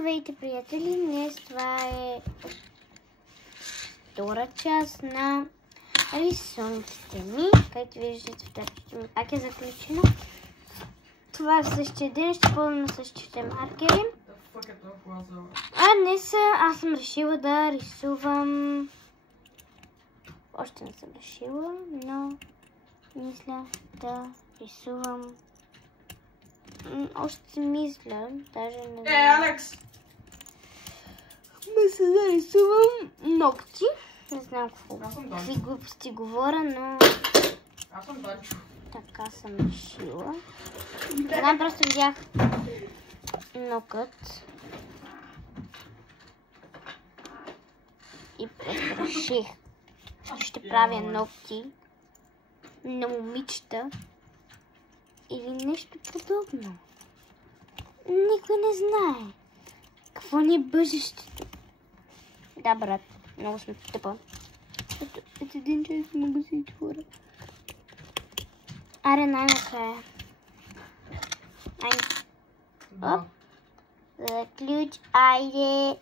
Здравейте, приятели! Днес това е втора част на рисунките ми. Както виждате, в тапчето ми пак е заключено. Това е в същия ден, ще пълна на същите маркери. А днес аз съм решила да рисувам... Още не съм решила, но мисля да рисувам... Още мисля, даже не знам. Алекс! Мисля да рисувам ногти. Не знам какви глупости говоря, но... Аз съм Данчо. Така съм решила. Една просто видях нокът. И просто реших, че ще правя ногти на момичета. Или нещо подобно. Никой не знае какво ни е бъдещето. Да, брат, много сме тъпа. Ето един час мога да си отворя. Аре, най-накрая. Айде. Оп. За ключ, айде.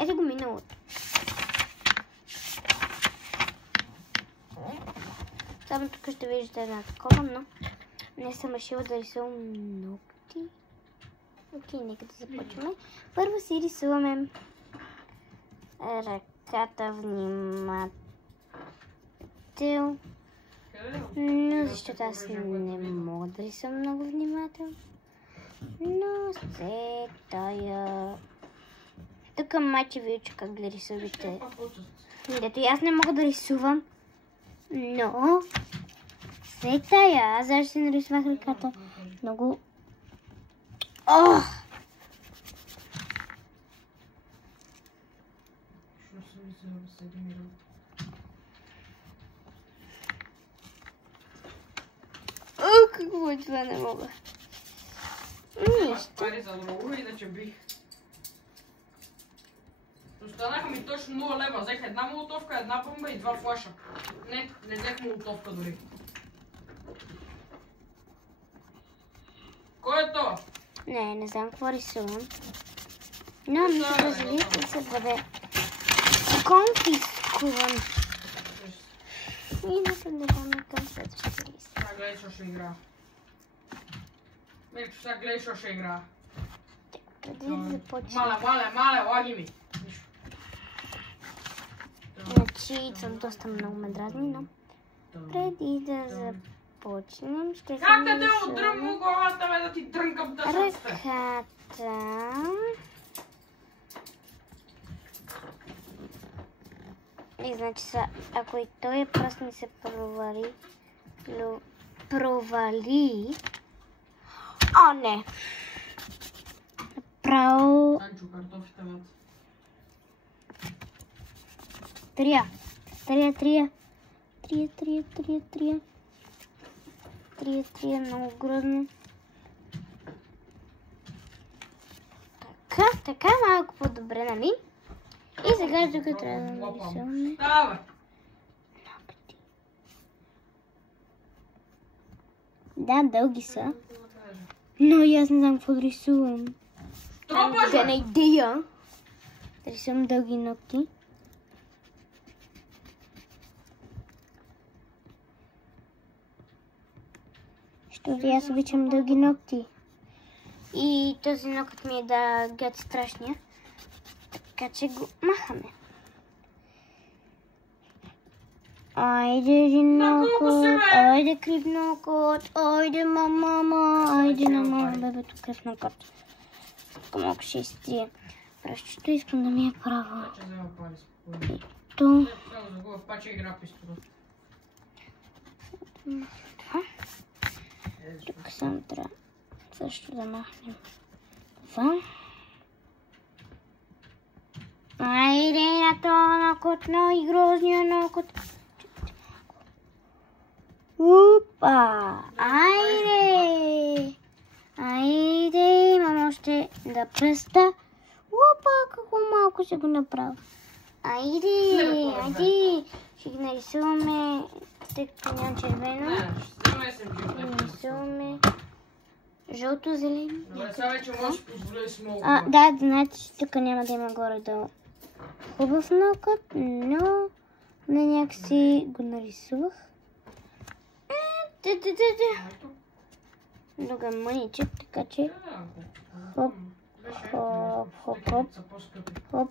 Ето го миналото. Само тук ще виждате една такова, но не съм решила да рисувам ногти. Окей, нека да започваме. Първо си рисуваме ръката внимателно. Но защото аз не мога да рисувам много внимателно. Но се тая... Тук майче ви уча как да рисувате. Дето и аз не мога да рисувам. Но... Се тая. Аз защо си нарисувах ръката. Много... Ох! Какво е това? Не мога. Нищо. Пари за друго, иначе бих. Останаха ми точно 0 лева. Взех една молотовка, една бомба и 2 флаша. Не взех молотовка дори. Кой е то? Не знам какво рисувам. Но ми се позволи да се бъде конфискуван. И нека да даме към следващия лист. Сега гледай, що ще игра. Мирчо, сега гледай, що ще игра. Преди да започнем. Мале, лаги ми. Значи, съм доста много ме дразни, но преди да започнем, ще се Как да те отдръмва главата, бе, да ти дрънкам тъсъците? ръката. И значи са, ако и този пръст ми се провали... О, не! Право... Данчо, картофите, бе. Трия, много грозно. Така малко по-добре, нали? И сега тук трябва да нарисуваме. Да, Да, дълги са. Но и аз не знам какво да рисувам. Тропаш, Да, на идея. Да рисувам дълги ногти. Защото аз обичам дълги ногти. И този ногът ми е да гледа страшния. Така че го махаме. Айде един нокот, айде крив нокот, айде мама, айде на мама, бебето крив нокот. Тук малко ще изтрия. Пръщето искам да ми е право. Ето. Тук само трябва също да махнем това. Айде на този нокот, и грозния нокот. Опа! Айде! Айде! Имам още Да, пръста. Опа, какво малко ще го направя. Айде. Ще ги нарисуваме, тъй като нямам червено. Не, ще взема SMG. Нарисуваме жълто-зелено. Добре, сега вече можеш да позволя смолко. Да, знаете, че тук няма да има горе-долу хубав нокът, но не някакси го нарисувах. Много е мъничък, така че хоп.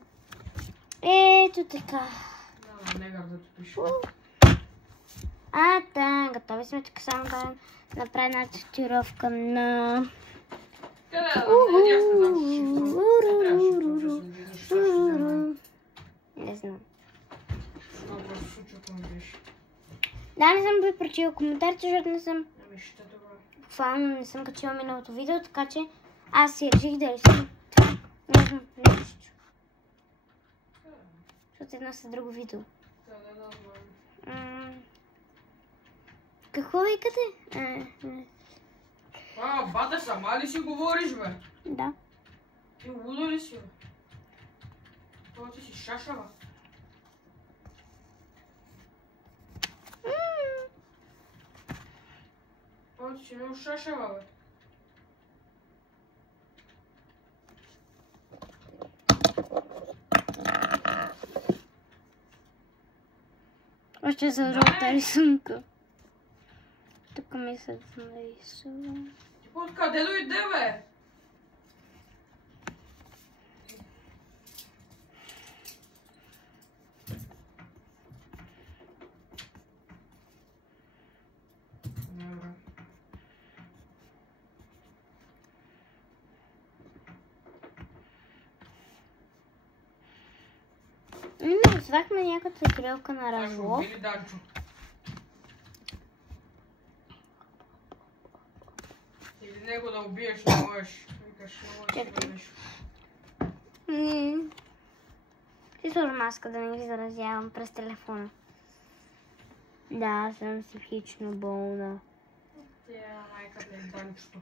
Ето така. Да, готови сме. Тук само да направя една татуировка на... Не знам. Да, не съм ви прочила коментарите, защото не съм... Буквално не съм качила миналото видео, така че аз си реших да рисувам това. Не знам, нещо. Защото едно с друго видео. Какво викате? Бата, сама ли си говориш, бе? Да. Ти луда ли си, бе? Това ти си шашава. Това ти си много шашава, бе. Още за жълта рисунка. Тук ми се нарисувам. Ти откъде дойде, бе? Свахме някаква стрелка на разлов. Убили Данчо. Или него да убиеш, не можеш. Викаш, не можеш да убиеш. Ти сложа маска да не ги заразявам през телефона. Да, съм психично болна. Тя майката е Данчото.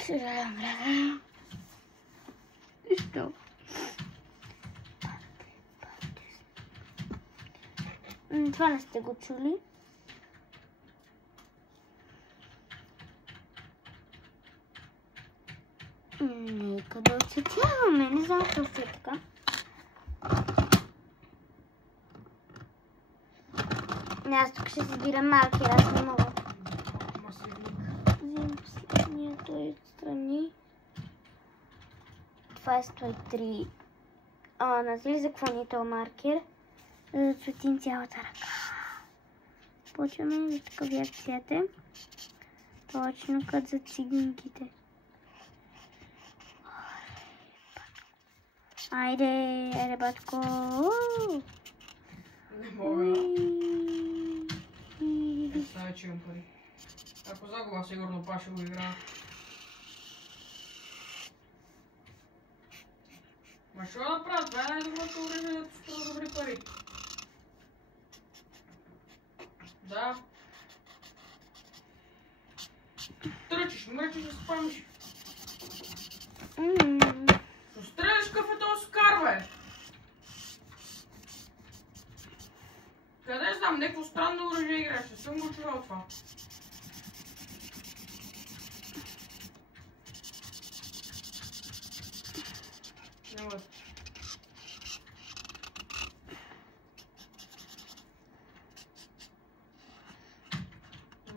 Съжалявам, бляга. Нищо. Това не сте го чули. Нека да оцветяваме. Не знам какво е така. Аз тук ще събира маркер, аз не мога. Взимам последния той отстрани. Това е 103. Назли за какво ни този маркер? За да цветим цялата ръка. Почваме за такъв цвете. Точно като за циганките. Айде, батко. Не мога. Представя, че имам пари. Ако загуба, сигурно па ще го играя. Ма що да правя? Това е най-доброто оръжие да струва добри пари. Да. Тръчиш, мръчиш да спамиш. Що стреляш какъв е този скар, бе? Къде знам, някакво странно оръжие играеш, не съм го чувал това. Няма.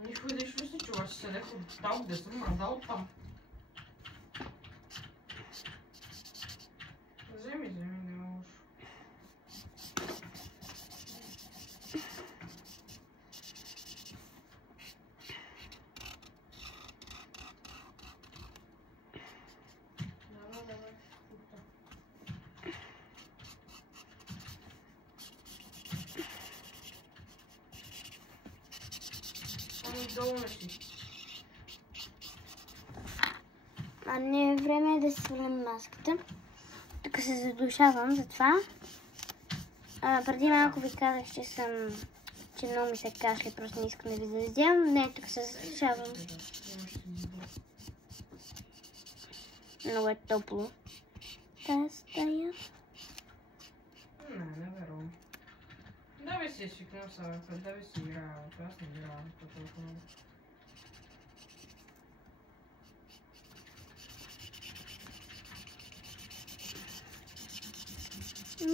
Никой да ще мисли, че обаче се леко там, где съм мърдал там. Вземи, не можеш. Не е време да си свалям маската. Тук се задушавам, затова. Преди малко ви казах, че съм че много ми се кашля, просто не искам да ви заразявам. Не, тук се засушавам. Много е топло. Тази стая. Не вярвам. Да би си свикнал сега, да би си играл, аз не играл толкова много.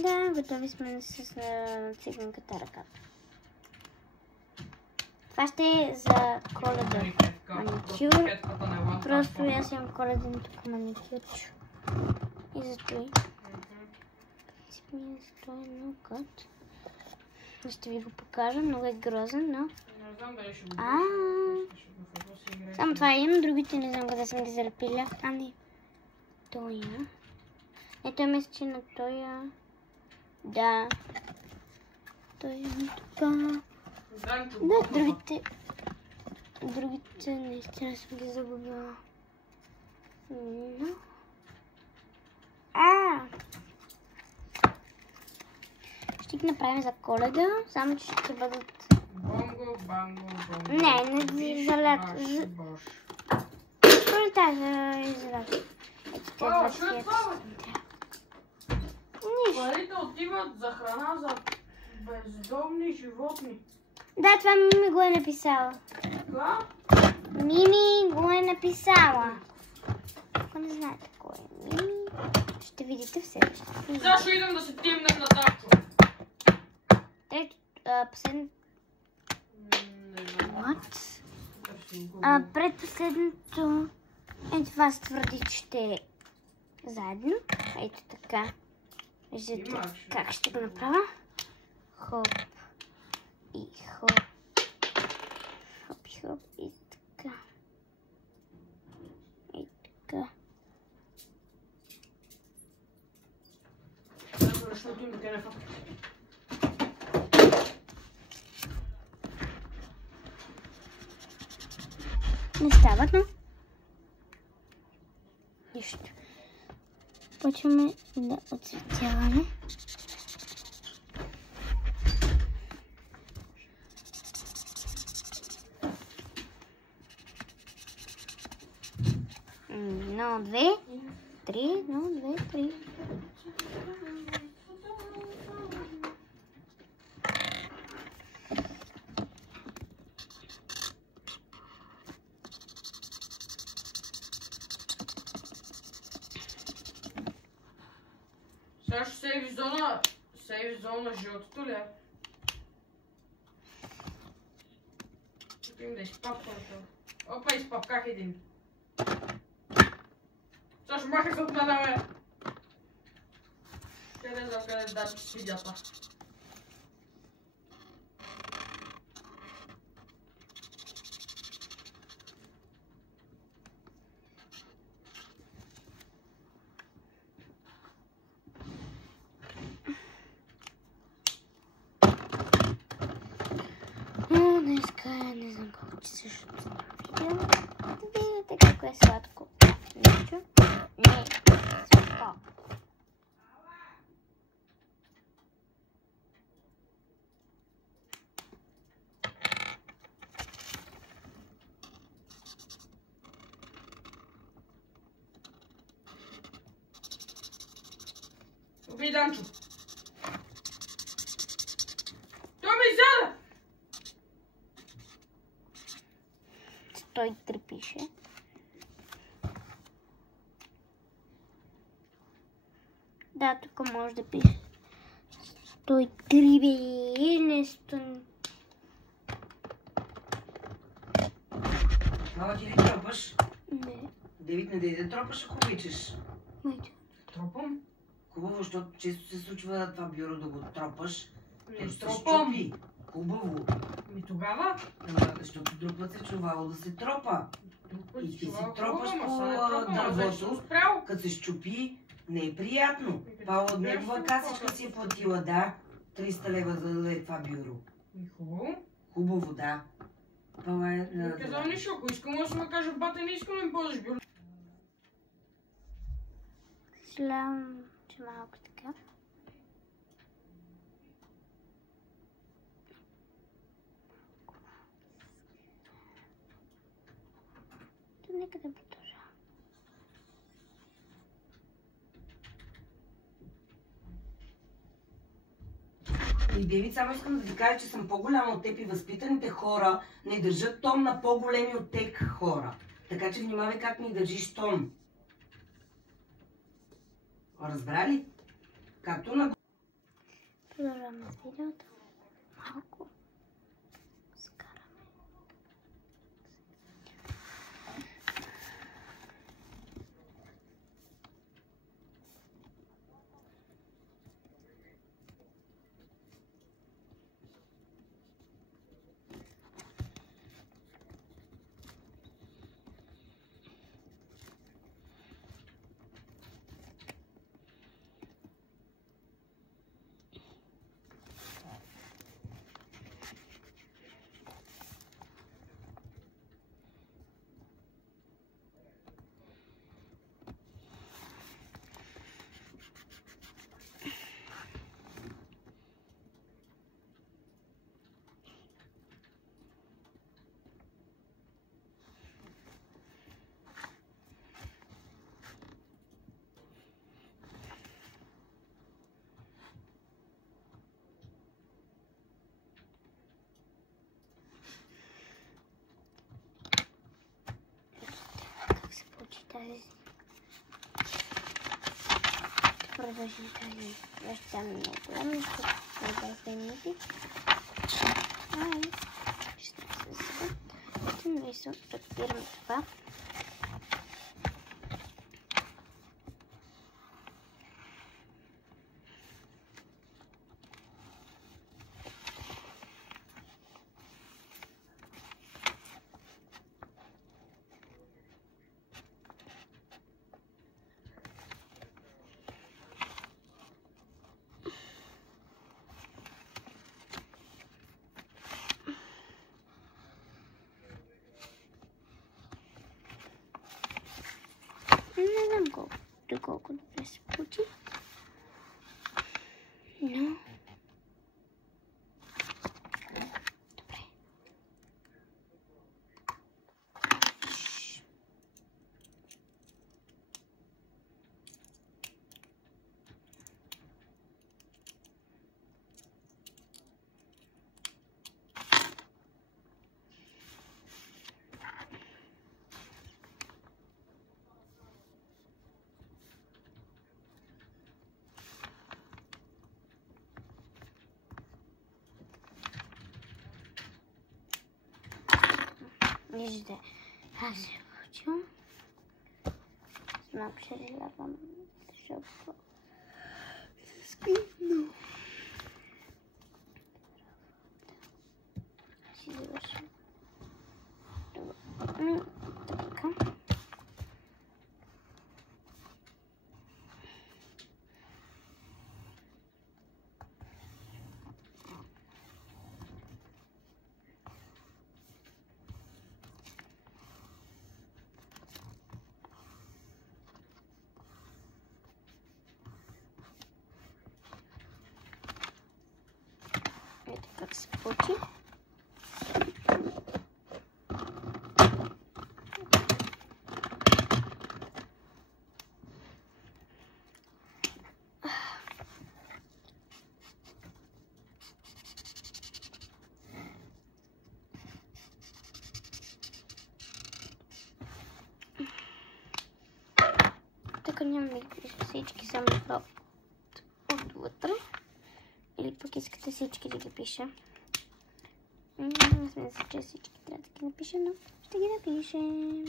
Да, готови сме с циганката ръката. Това ще е за Коледа маникюр. Просто аз имам коледен тук маникюрчо. И застои. Ми стои много кът. Ще ви го покажа, много е грозен, но... Не знам дали ще го само това имам, другите не знам къде съм ги залепила. А, не. Тоя. Ето е месечина тоя. Да. Тоя е тук. Да, другите наистина съм ги загубила. Но... Ще ги направим за Коледа, само че ще бъдат... Бонго, банго, бонго. Не за лято. Коледа за лято. Що е това, бе? Парите отиват за храна за бездомни животни. Да, това Мими го е написала. Това? Мими го е написала. Ако не знаете кой е Мими, ще видите в следващата. Сега ще идем да се тимнем на Дачо. Ето, последното... What? What? Предпоследното... Ето това се твърди, че ще е заедно. Ето така. Виждате как ще го направя. Хоп. И хоп. Хоп и хоп. И така. И така. Не стават, но нищо. Почваме да отцветяваме. Едно, две, три, едно, две, три. Сега ще сейви зона жълтото ли е? Ще да изпапкам това. Опа, изпапках един. Сега ще махах от мене, бе. Къде знам къде да свидята. Днеска не знам колко часа ще съм видео. Да видите какво е сладко. Нещо не е сладко. Убий Данчо. Той ме изяда! 103 пише. Да, тук може да пише 103 бе, нещо. Мала ти ли тропаш? Не. Девит не да тропаш, ако обичаш. Майче. Тропам? Хубаво, защото често се случва това бюро да го тропаш. Не се тропам. щупи. Хубаво. И тогава? Защото друг път се чувало да се тропа. И ти си тропаш по дървото. дървото, като се щупи, не е приятно. Това от негова касичка си е платила, да. 300 лева за да е това бюро. И хубаво. Хубаво, да. Това е... Не казвам нищо, ако искам да ме кажа, бате, не искам да ми ползваш бюро. Съжалявам, че малко така. нека да продължа. И Девид, само искам да ти кажа, че съм по-голяма от теб и възпитаните хора не държат тон на по-големи от теб хора. Така че внимавай как ми държиш тон. Разбрали? Както на... Продължаваме с видеото. Малко скараме. Тази... Продължим тази неща много голяма, защото не 20 минути. Ай, 16 секунд. Ще нарисувам, разбираме това. Не знам колко добре се получи, но добре. Виждате, аз се получил. Малко ще излягам, защото се скъпно. Си завършим. Така. Ето как се получи. Тук няма да пиша всички, само отвътре. Или пък искате всички да ги пиша. Не сме си, че всички трябва да ги напиша, но ще ги напишем.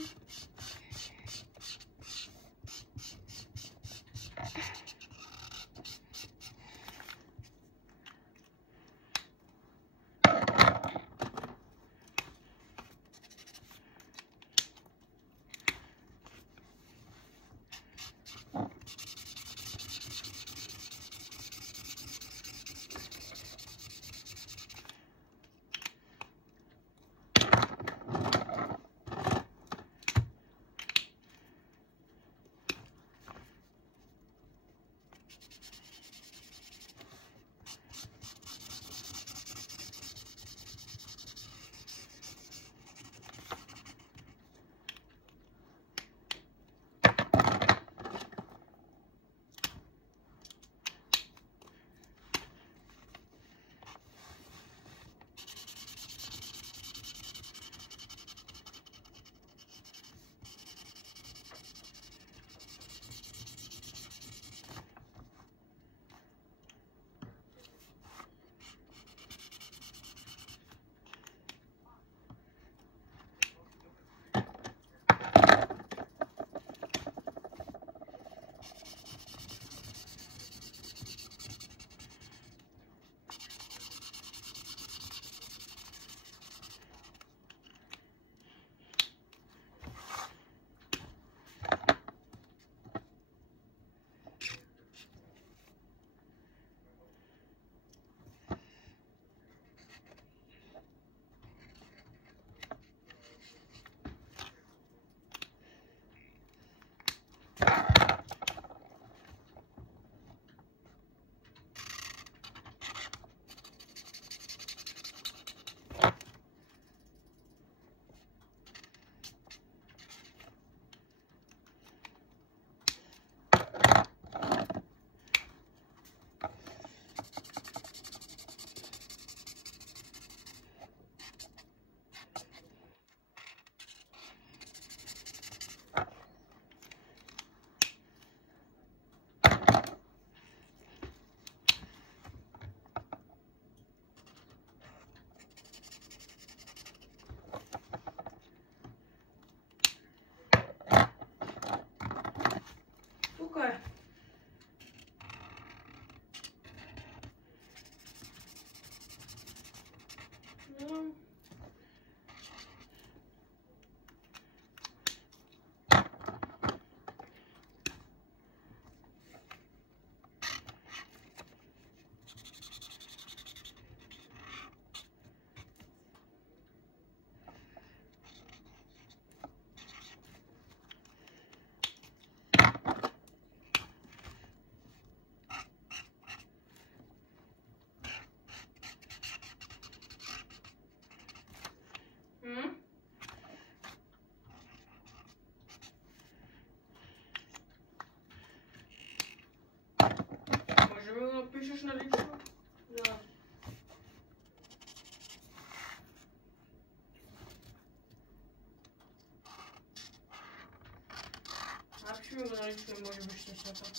ще ми го наричаме, може би ще света.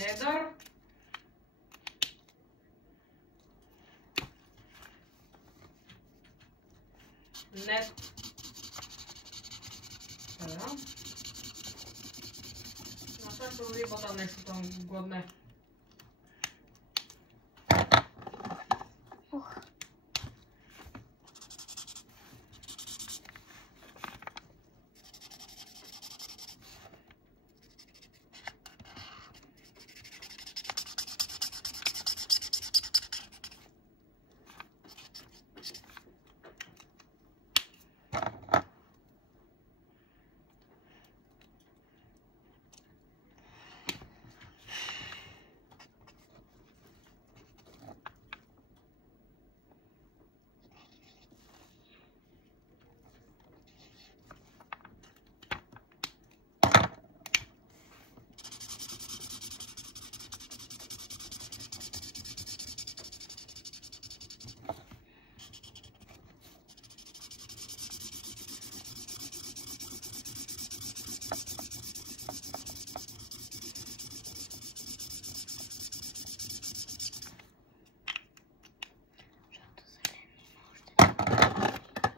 Недър. Нет. Сега. На сега ще роди бата нещо там гладне. Ух.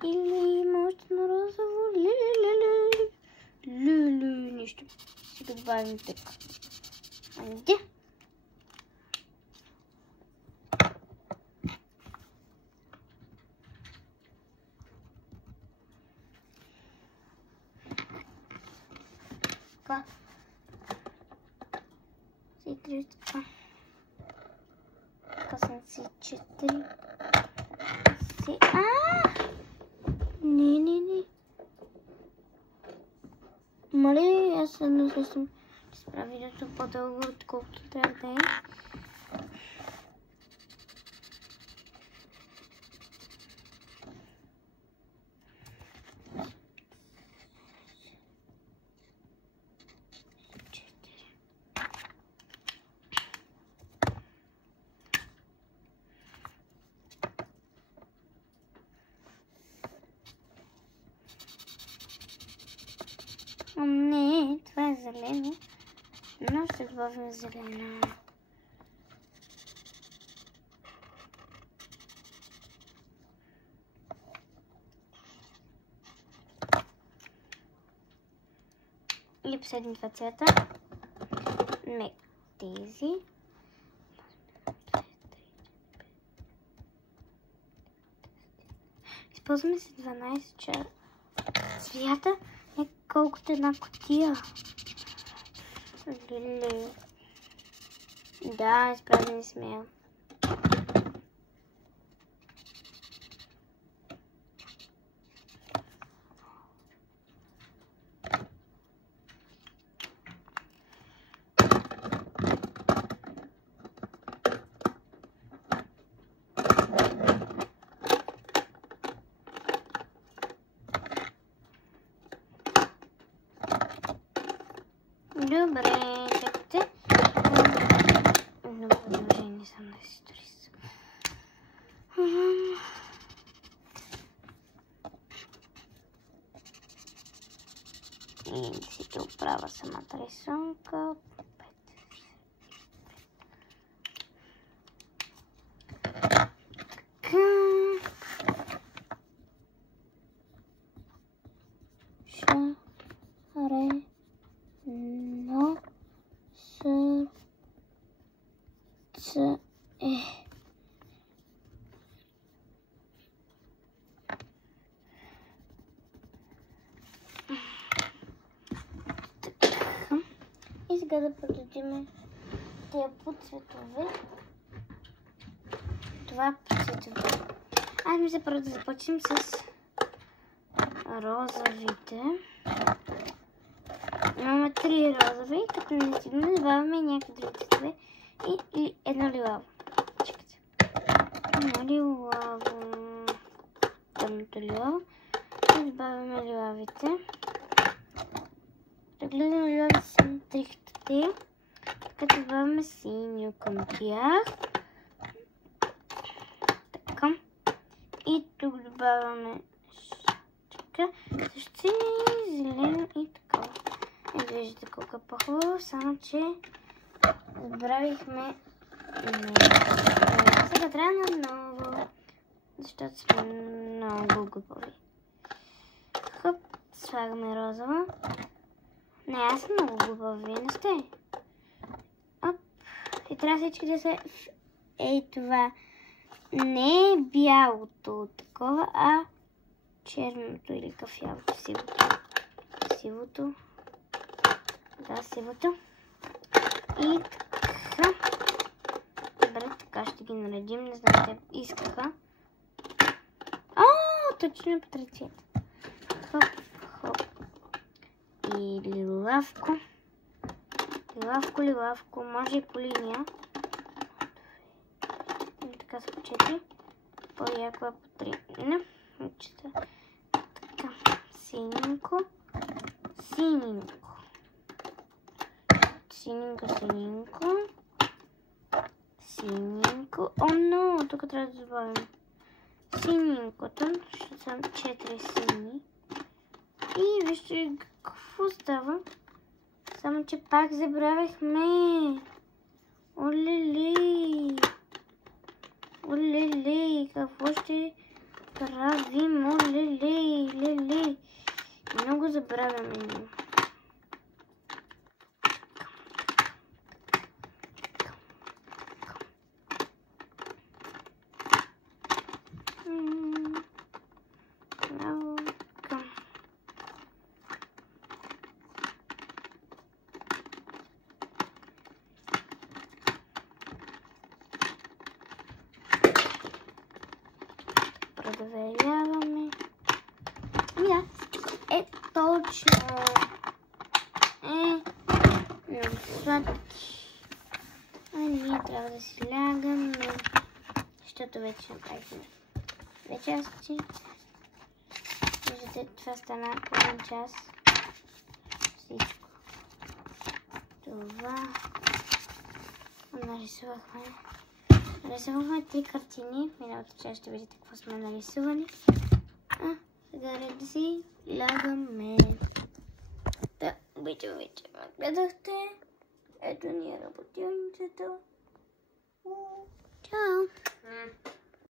Или има още на розово. Лили. Нищо. Сега добавим тук. Айде. Така. Си 300. Така съм си 4. Си... Не. Моля, аз съм ще спра видеото по-дълго, отколкото трябва да е. Не, това е зелено, но ще добавим зелено. И последни два цвета. Тези. Използваме се 12 цвята. Колкото една кутия. Лили. Да, изправени сме я. Добре, чакайте. Много продължение съм да си турист. И си те оправя самата рисунка. И сега да продължим тези подцветове. Това подцветове. Аз мисля първо да започнем с розовите. Имаме 3 розови, като не стигнем, добавяме някакви други цветове и едно лилаво. Чекайте. Едно лилаво. Тъмното лилаво. И добавяме лилавите. Гледам лилави са трихтите. Така добавяме синьо към тях. Така. И тук добавяме така. Също сини, зелено и така. И виждате колко е по-хубаво, само че забравихме. Сега трябва наново, защото сме много глупави. Хоп, слагаме розово. Не, аз съм много глупава, вие не сте. Оп, и трябва всички да се... Ей, това не е бялото такова, а черното или кафявото, сивото. Сивото. Да, сивото. И така. Добре, така ще ги наредим. Не знам, те искаха. Точно по три цвета. Хоп, хоп. И лилавко. Лилавко. Може и по линия. И така са по 4. По-яко е по 3. Не, учета. Така, синенко. О, но, тук трябва да добавим синенкото, ще съм 4 сини. И вижте какво става. Само, че пак забравихме. Олеле, какво ще правим? Олеле. Много забравяме. Проверяваме. Да, е точно. Много сладки. Ние трябва да си лягаме, защото вече направихме две части. Виждате, това стана половин час. Всичко. Това нарисувахме. Нарисувахме 3 картини. Миналата част ще видите какво сме нарисували. Сега ред да си лягаме. Да, обичам. Гледахте. Ето ни е работилницата. Чао!